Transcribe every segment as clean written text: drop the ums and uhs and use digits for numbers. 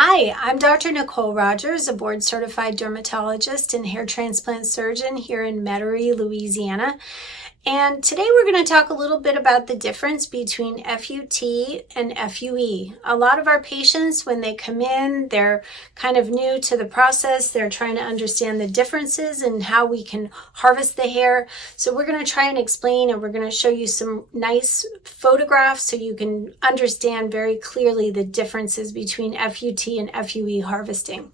Hi, I'm Dr. Nicole Rogers, a board-certified dermatologist and hair transplant surgeon here in Metairie, Louisiana. And today we're going to talk a little bit about the difference between FUT and FUE. A lot of our patients, when they come in, they're kind of new to the process. They're trying to understand the differences and how we can harvest the hair. So we're going to try and explain, and we're going to show you some nice photographs so you can understand very clearly the differences between FUT and FUE harvesting.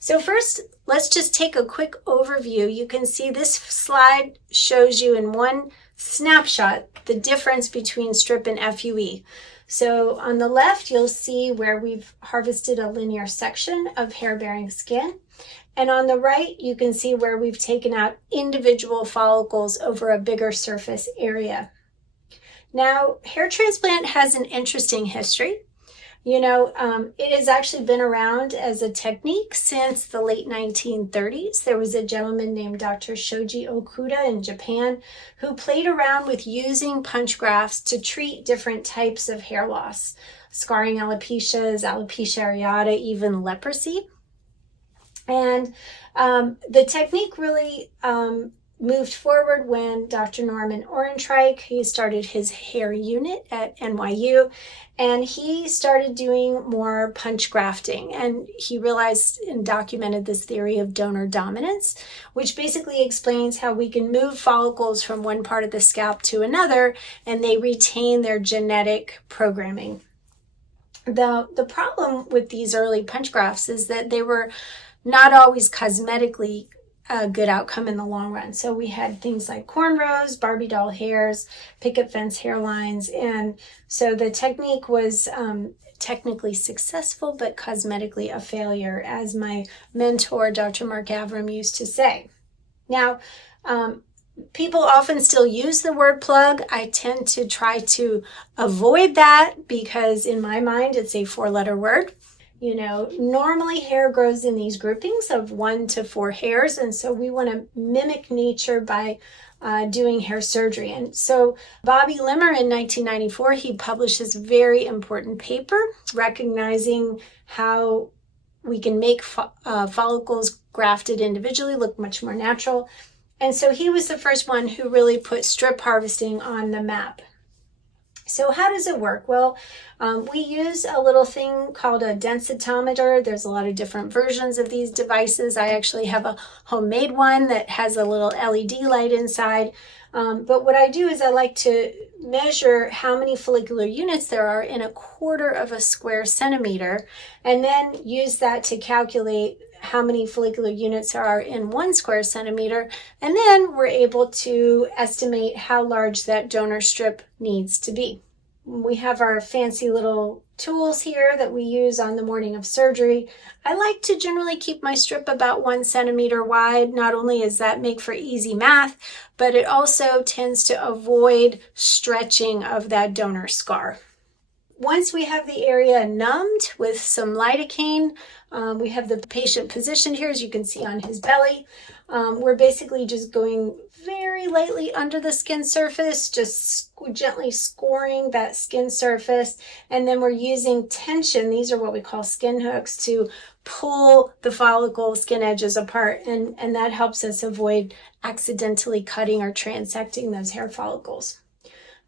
So first, let's just take a quick overview. You can see this slide shows you in one snapshot the difference between strip and FUE. So on the left, you'll see where we've harvested a linear section of hair-bearing skin. And on the right, you can see where we've taken out individual follicles over a bigger surface area. Now, hair transplant has an interesting history. It has actually been around as a technique since the late 1930s. There was a gentleman named Dr. Shoji Okuda in Japan who played around with using punch grafts to treat different types of hair loss, scarring alopecias, alopecia areata, even leprosy. And the technique really moved forward when Dr. Norman Orentreich, he started his hair unit at NYU, and he started doing more punch grafting. And he realized and documented this theory of donor dominance, which basically explains how we can move follicles from one part of the scalp to another, and they retain their genetic programming. The problem with these early punch grafts is that they were not always cosmetically a good outcome in the long run. So we had things like cornrows, Barbie doll hairs, picket fence hairlines. And so the technique was technically successful, but cosmetically a failure, as my mentor, Dr. Mark Avram, used to say. Now, people often still use the word plug. I tend to try to avoid that because in my mind, it's a 4-letter word. Normally hair grows in these groupings of 1 to 4 hairs, and so we want to mimic nature by doing hair surgery. And so Bobby Limmer in 1994, he published this very important paper recognizing how we can make follicles grafted individually look much more natural. And so he was the first one who really put strip harvesting on the map. So how does it work? Well, we use a little thing called a densitometer. There's a lot of different versions of these devices. I actually have a homemade one that has a little LED light inside. But what I do is I like to measure how many follicular units there are in 1/4 of a square centimeter, and then use that to calculate how many follicular units there are in 1 square centimeter, and then we're able to estimate how large that donor strip needs to be. We have our fancy little tools here that we use on the morning of surgery. I like to generally keep my strip about 1 centimeter wide. Not only does that make for easy math, but it also tends to avoid stretching of that donor scar. Once we have the area numbed with some lidocaine, we have the patient positioned here, as you can see on his belly. We're basically just going very lightly under the skin surface, just gently scoring that skin surface. And then we're using tension. These are what we call skin hooks to pull the follicle skin edges apart. And that helps us avoid accidentally cutting or transecting those hair follicles.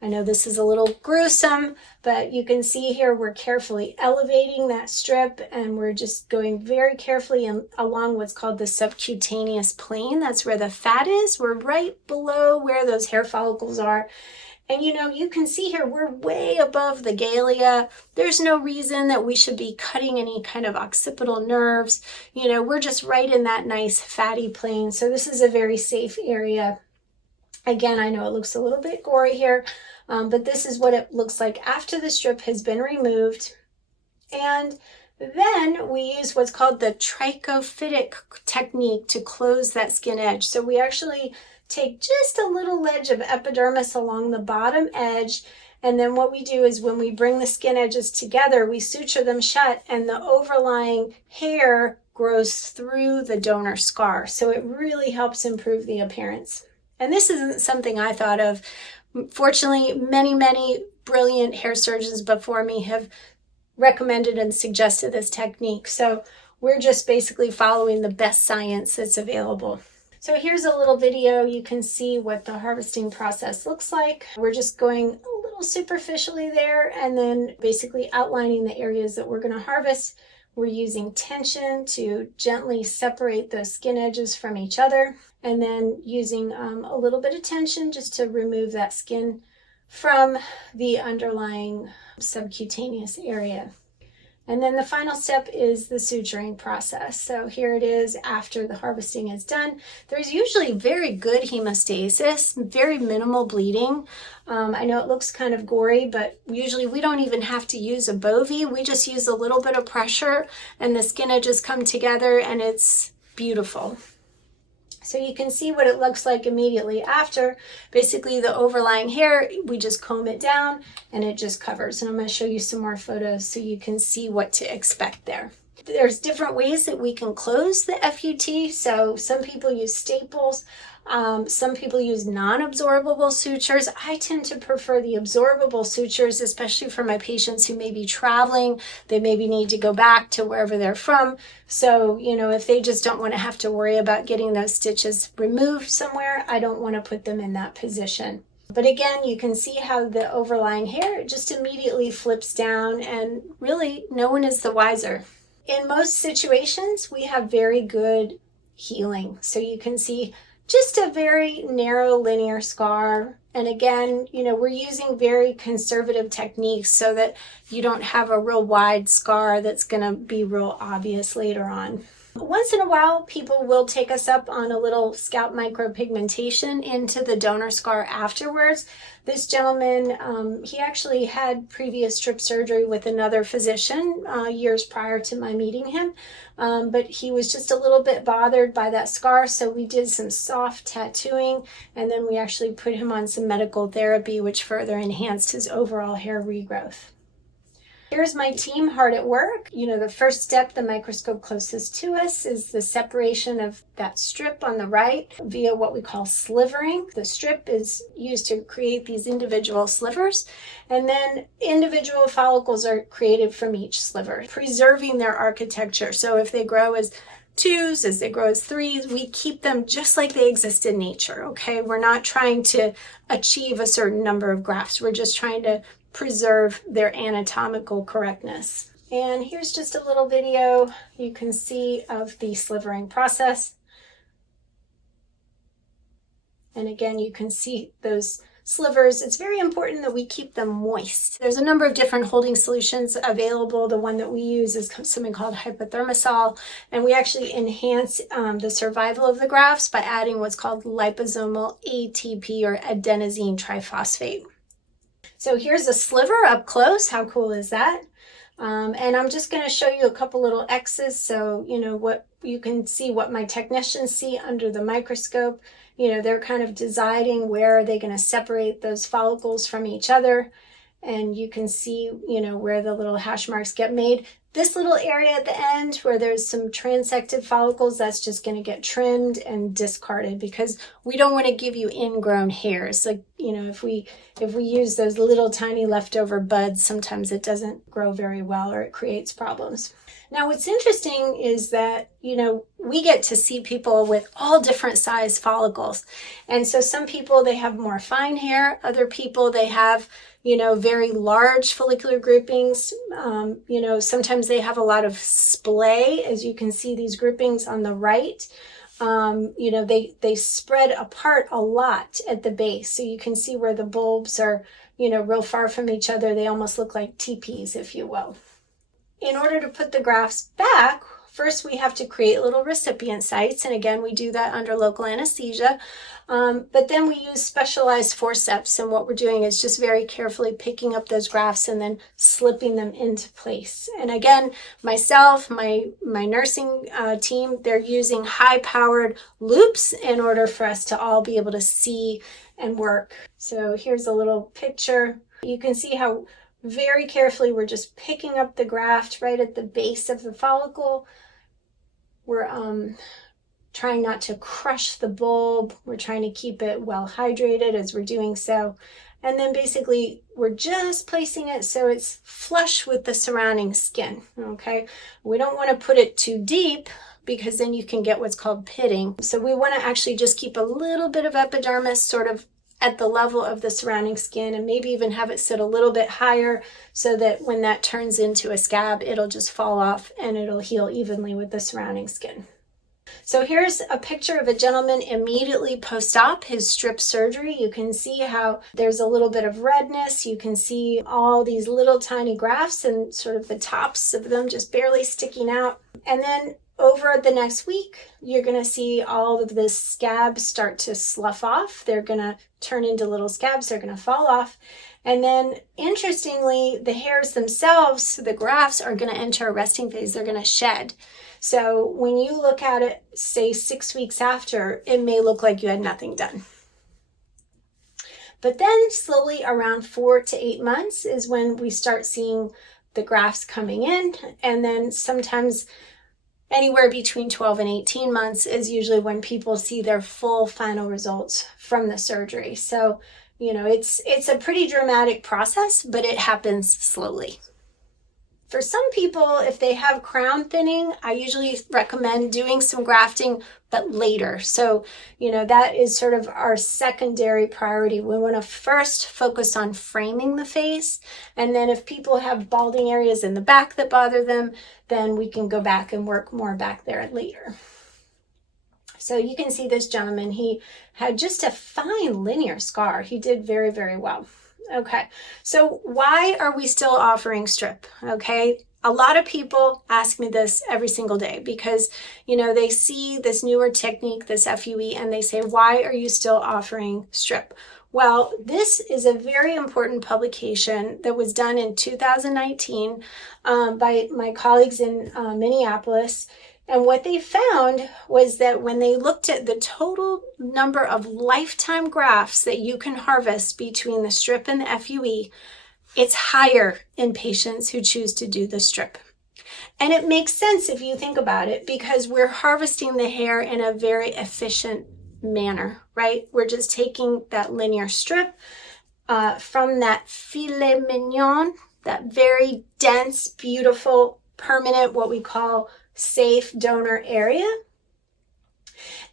I know this is a little gruesome, but you can see here we're carefully elevating that strip, and we're just going very carefully along what's called the subcutaneous plane. That's where the fat is. We're right below where those hair follicles are. And you can see here we're way above the galea. There's no reason that we should be cutting any kind of occipital nerves. We're just right in that nice fatty plane. So this is a very safe area. Again, I know it looks a little bit gory here, but this is what it looks like after the strip has been removed. And then we use what's called the trichophytic technique to close that skin edge. So we actually take just a little ledge of epidermis along the bottom edge, and then what we do is when we bring the skin edges together, we suture them shut, and the overlying hair grows through the donor scar. So it really helps improve the appearance. And this isn't something I thought of. Fortunately, many brilliant hair surgeons before me have recommended and suggested this technique. So we're just basically following the best science that's available. So here's a little video. You can see what the harvesting process looks like. We're just going a little superficially there and then basically outlining the areas that we're going to harvest. We're using tension to gently separate the skin edges from each other, and then using a little bit of tension just to remove that skin from the underlying subcutaneous area. And then the final step is the suturing process. So here it is after the harvesting is done. There's usually very good hemostasis, very minimal bleeding. I know it looks kind of gory, but usually we don't even have to use a bovie. We just use a little bit of pressure and the skin edges come together and it's beautiful. So you can see what it looks like immediately after. Basically the overlying hair, we just comb it down and it just covers. And I'm going to show you some more photos so you can see what to expect there. There's different ways that we can close the FUT. So some people use staples. Some people use non-absorbable sutures. I tend to prefer the absorbable sutures, especially for my patients who may be traveling. They maybe need to go back to wherever they're from. So, if they just don't want to have to worry about getting those stitches removed somewhere, I don't want to put them in that position. But again, you can see how the overlying hair just immediately flips down and really no one is the wiser. In most situations, we have very good healing. So you can see just a very narrow linear scar. And again, we're using very conservative techniques so that you don't have a real wide scar that's going to be real obvious later on. Once in a while, people will take us up on a little scalp micropigmentation into the donor scar afterwards. This gentleman, he actually had previous strip surgery with another physician years prior to my meeting him, but he was just a little bit bothered by that scar, so we did some soft tattooing, and then we actually put him on some medical therapy, which further enhanced his overall hair regrowth. Here's my team hard at work. The first step, the microscope closest to us, is the separation of that strip on the right via what we call slivering. The strip is used to create these individual slivers, and then individual follicles are created from each sliver, preserving their architecture. So if they grow as twos, as they grow as threes, we keep them just like they exist in nature, okay? We're not trying to achieve a certain number of grafts. We're just trying to preserve their anatomical correctness. And here's just a little video you can see of the slivering process. And again, you can see those slivers. It's very important that we keep them moist. There's a number of different holding solutions available. The one that we use is something called hypothermosol, and we actually enhance the survival of the grafts by adding what's called liposomal ATP, or adenosine triphosphate. So here's a sliver up close. How cool is that? And I'm just going to show you a couple little X's so what you can see, what my technicians see under the microscope. They're kind of deciding where are they going to separate those follicles from each other. And you can see, where the little hash marks get made. This little area at the end where there's some transected follicles, that's just going to get trimmed and discarded because we don't want to give you ingrown hairs. Like, if we use those little tiny leftover buds, sometimes it doesn't grow very well or it creates problems. Now, what's interesting is that, we get to see people with all different size follicles. And so some people, they have more fine hair. Other people, they have, very large follicular groupings. Sometimes they have a lot of splay, as you can see these groupings on the right. They spread apart a lot at the base. So you can see where the bulbs are, real far from each other. They almost look like teepees, if you will. In order to put the grafts back, first we have to create little recipient sites. And again, we do that under local anesthesia. But then we use specialized forceps. And what we're doing is just very carefully picking up those grafts and then slipping them into place. And again, myself, my nursing team, they're using high-powered loops in order for us to all be able to see and work. So here's a little picture. You can see how very carefully we're just picking up the graft right at the base of the follicle. We're trying not to crush the bulb. We're trying to keep it well hydrated as we're doing so. And then basically we're just placing it so it's flush with the surrounding skin, okay? We don't want to put it too deep because then you can get what's called pitting. So we want to actually just keep a little bit of epidermis sort of at the level of the surrounding skin, and maybe even have it sit a little bit higher so that when that turns into a scab, it'll just fall off and it'll heal evenly with the surrounding skin. So here's a picture of a gentleman immediately post-op, his strip surgery. You can see how there's a little bit of redness. You can see all these little tiny grafts and sort of the tops of them just barely sticking out. And then over the next week, you're going to see all of the scabs start to slough off. They're going to turn into little scabs. They're going to fall off. And then, interestingly, the hairs themselves, the grafts, are going to enter a resting phase. They're going to shed. So when you look at it, say 6 weeks after, it may look like you had nothing done. But then slowly around 4 to 8 months is when we start seeing the grafts coming in. And then sometimes anywhere between 12 and 18 months is usually when people see their full final results from the surgery. So, you know, it's a pretty dramatic process, but it happens slowly. For some people, if they have crown thinning, I usually recommend doing some grafting, but later. So, you know, that is sort of our secondary priority. We want to first focus on framing the face. And then if people have balding areas in the back that bother them, then we can go back and work more back there later. So you can see this gentleman, he had just a fine linear scar. He did very, very well. Okay, so why are we still offering strip? Okay, a lot of people ask me this every single day because, you know, they see this newer technique, this FUE, and they say, why are you still offering strip? Well, this is a very important publication that was done in 2019 by my colleagues in Minneapolis. And what they found was that when they looked at the total number of lifetime grafts that you can harvest between the strip and the FUE, it's higher in patients who choose to do the strip. And it makes sense if you think about it because we're harvesting the hair in a very efficient manner, right? We're just taking that linear strip from that filet mignon, that very dense, beautiful, permanent, what we call safe donor area,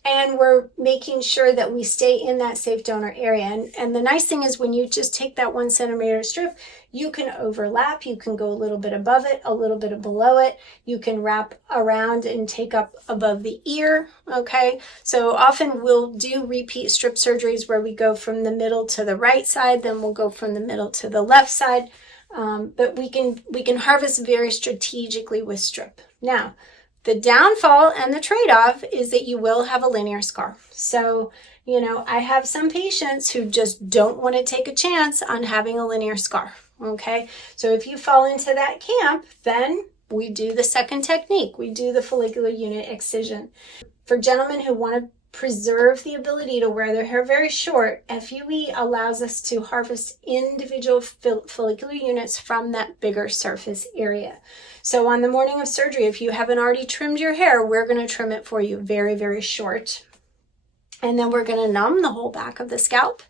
and we're making sure that we stay in that safe donor area. And the nice thing is when you just take that 1 centimeter strip, you can overlap, you can go a little bit above it, a little bit below it, you can wrap around and take up above the ear, okay? So often we'll do repeat strip surgeries where we go from the middle to the right side, then we'll go from the middle to the left side, but we can harvest very strategically with strip. Now, the downfall and the trade-off is that you will have a linear scar. So, you know, I have some patients who just don't want to take a chance on having a linear scar, okay? So if you fall into that camp, then we do the second technique. We do the follicular unit excision. For gentlemen who want to preserve the ability to wear their hair very short, FUE allows us to harvest individual follicular units from that bigger surface area. So on the morning of surgery, if you haven't already trimmed your hair, we're going to trim it for you very, very short. And then we're going to numb the whole back of the scalp.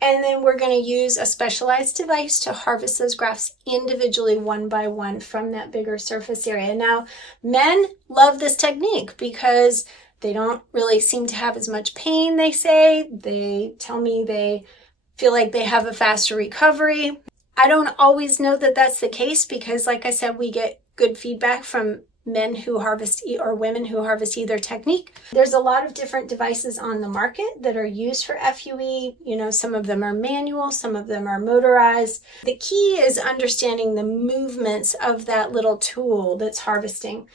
And then we're going to use a specialized device to harvest those grafts individually one by one from that bigger surface area. Now, men love this technique because they don't really seem to have as much pain, they say. They tell me they feel like they have a faster recovery. I don't always know that that's the case because, like I said, we get good feedback from men who harvest or women who harvest either technique. There's a lot of different devices on the market that are used for FUE. You know, some of them are manual, some of them are motorized. The key is understanding the movements of that little tool that's harvesting.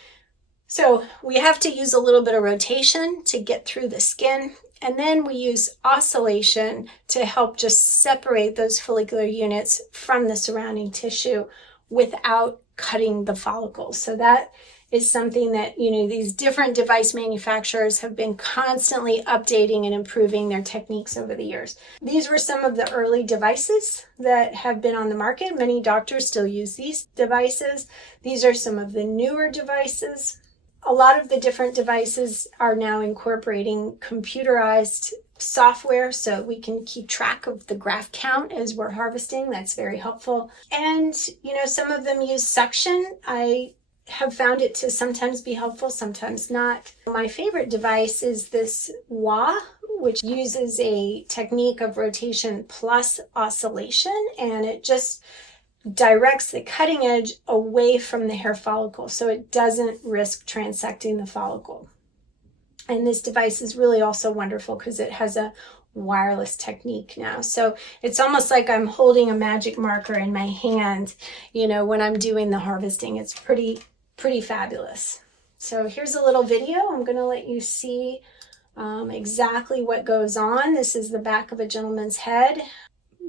So we have to use a little bit of rotation to get through the skin, and then we use oscillation to help just separate those follicular units from the surrounding tissue without cutting the follicles. So that is something that, you know, these different device manufacturers have been constantly updating and improving their techniques over the years. These were some of the early devices that have been on the market. Many doctors still use these devices. These are some of the newer devices. A lot of the different devices are now incorporating computerized software so we can keep track of the graft count as we're harvesting. That's very helpful. And, some of them use suction. I have found it to sometimes be helpful, sometimes not. My favorite device is this FUE, which uses a technique of rotation plus oscillation, and it just directs the cutting edge away from the hair follicle so it doesn't risk transecting the follicle. And this device is really also wonderful because it has a wireless technique now. So it's almost like I'm holding a magic marker in my hand, when I'm doing the harvesting. It's pretty fabulous. So here's a little video. I'm going to let you see exactly what goes on. This is the back of a gentleman's head.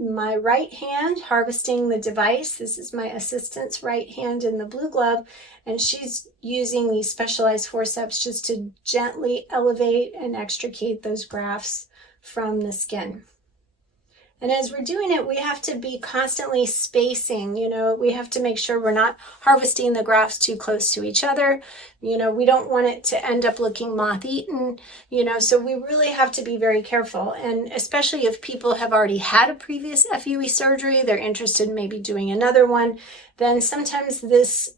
My right hand harvesting the device. This is my assistant's right hand in the blue glove, and she's using these specialized forceps just to gently elevate and extricate those grafts from the skin. And as we're doing it, we have to be constantly spacing. We have to make sure we're not harvesting the grafts too close to each other. We don't want it to end up looking moth-eaten, so we really have to be very careful. And especially if people have already had a previous FUE surgery, they're interested in maybe doing another one, then sometimes this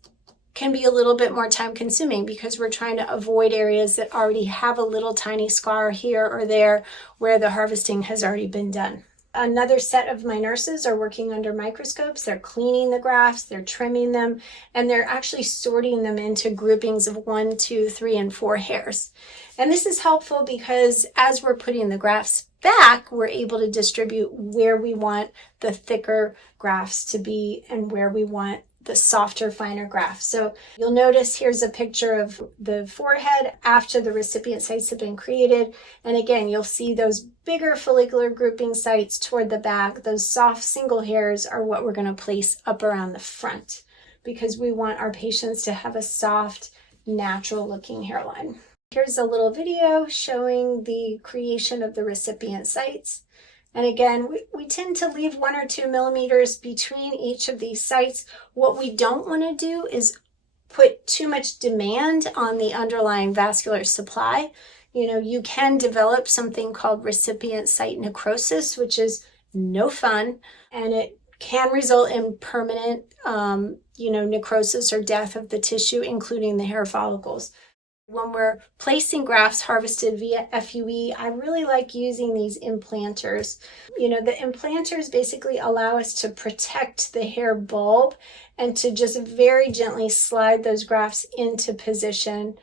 can be a little bit more time consuming because we're trying to avoid areas that already have a little tiny scar here or there where the harvesting has already been done. Another set of my nurses are working under microscopes. They're cleaning the grafts, they're trimming them, and they're actually sorting them into groupings of 1, 2, 3, and 4 hairs. And this is helpful because as we're putting the grafts back, we're able to distribute where we want the thicker grafts to be and where we want the softer, finer graft. So you'll notice here's a picture of the forehead after the recipient sites have been created. And again, you'll see those bigger follicular grouping sites toward the back. Those soft single hairs are what we're going to place up around the front because we want our patients to have a soft, natural looking hairline. Here's a little video showing the creation of the recipient sites. And again, we tend to leave 1 or 2 millimeters between each of these sites. What we don't want to do is put too much demand on the underlying vascular supply. You can develop something called recipient site necrosis, which is no fun, and it can result in permanent, necrosis or death of the tissue, including the hair follicles. When we're placing grafts harvested via FUE, I really like using these implanters. The implanters basically allow us to protect the hair bulb and to just very gently slide those grafts into position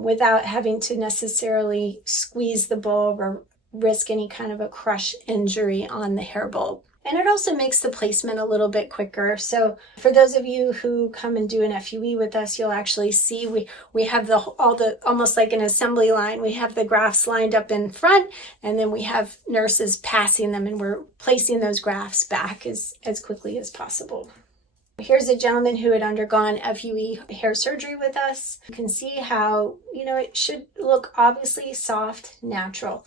without having to necessarily squeeze the bulb or risk any kind of a crush injury on the hair bulb. And it also makes the placement a little bit quicker. So for those of you who come and do an FUE with us, you'll actually see we have almost like an assembly line. We have the grafts lined up in front, and then we have nurses passing them, and we're placing those grafts back as quickly as possible. Here's a gentleman who had undergone FUE hair surgery with us. You can see how, it should look obviously soft, natural.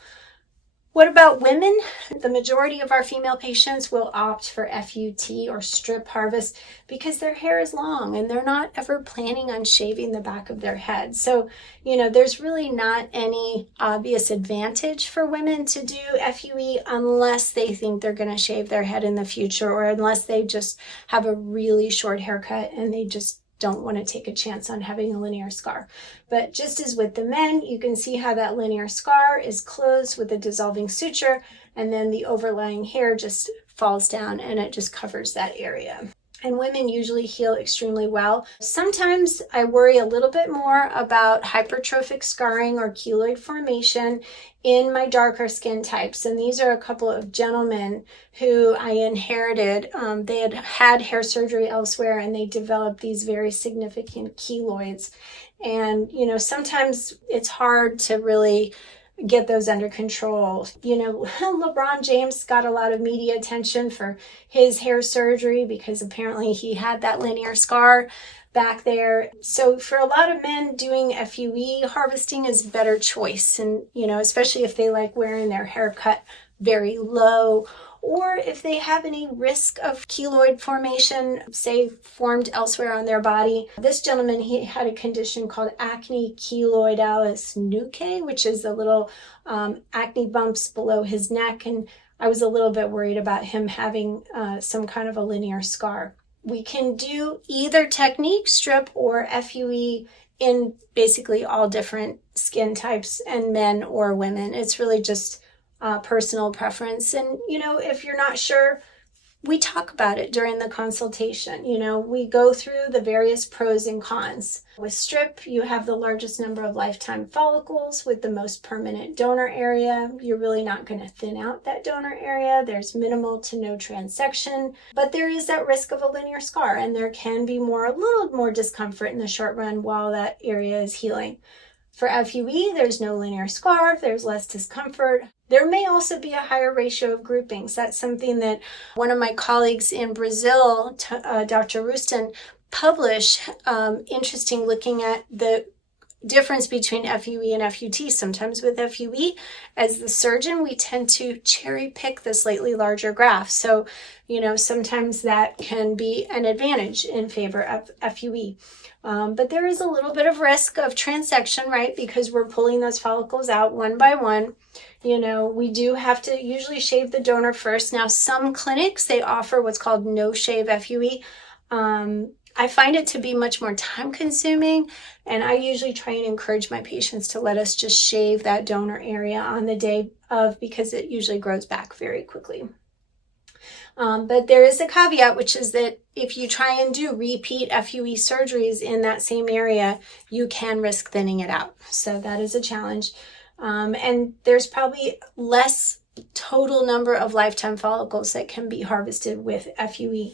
What about women? The majority of our female patients will opt for FUT or strip harvest because their hair is long and they're not ever planning on shaving the back of their head. So, there's really not any obvious advantage for women to do FUE unless they think they're going to shave their head in the future, or unless they just have a really short haircut and they just don't want to take a chance on having a linear scar. But just as with the men, you can see how that linear scar is closed with a dissolving suture, and then the overlying hair just falls down and it just covers that area. And women usually heal extremely well. Sometimes I worry a little bit more about hypertrophic scarring or keloid formation in my darker skin types. And these are a couple of gentlemen who I inherited. They had had hair surgery elsewhere and they developed these very significant keloids. And, sometimes it's hard to really get those under control. LeBron James got a lot of media attention for his hair surgery because apparently he had that linear scar back there. So for a lot of men, doing FUE harvesting is a better choice. And, especially if they like wearing their hair cut very low, or if they have any risk of keloid formation, say formed elsewhere on their body. This gentleman, he had a condition called acne keloidalis nuchae, which is a little acne bumps below his neck, and I was a little bit worried about him having some kind of a linear scar. We can do either technique, strip or FUE, in basically all different skin types and men or women. It's really just personal preference. And, if you're not sure, we talk about it during the consultation. We go through the various pros and cons. With strip, you have the largest number of lifetime follicles with the most permanent donor area. You're really not going to thin out that donor area. There's minimal to no transection, but there is that risk of a linear scar, and there can be a little more discomfort in the short run while that area is healing. For FUE, there's no linear scar, there's less discomfort. There may also be a higher ratio of groupings. That's something that one of my colleagues in Brazil, Dr. Rustin, published, interesting, looking at the difference between FUE and FUT. Sometimes with FUE, as the surgeon, we tend to cherry pick the slightly larger graft. So, sometimes that can be an advantage in favor of FUE. But there is a little bit of risk of transection, right? Because we're pulling those follicles out one by one. We do have to usually shave the donor first. Now, some clinics, they offer what's called no-shave FUE. I find it to be much more time consuming, and I usually try and encourage my patients to let us just shave that donor area on the day of, because it usually grows back very quickly. But there is a caveat, which is that if you try and do repeat FUE surgeries in that same area, you can risk thinning it out. So that is a challenge. And there's probably less total number of lifetime follicles that can be harvested with FUE.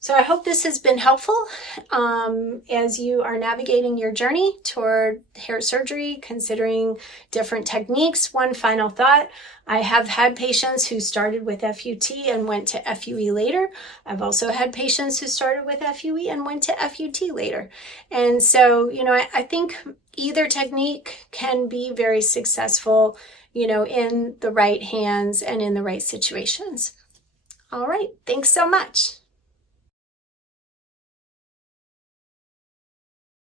So I hope this has been helpful as you are navigating your journey toward hair surgery, considering different techniques. One final thought, I have had patients who started with FUT and went to FUE later. I've also had patients who started with FUE and went to FUT later. And so, I think either technique can be very successful, in the right hands and in the right situations. All right, thanks so much.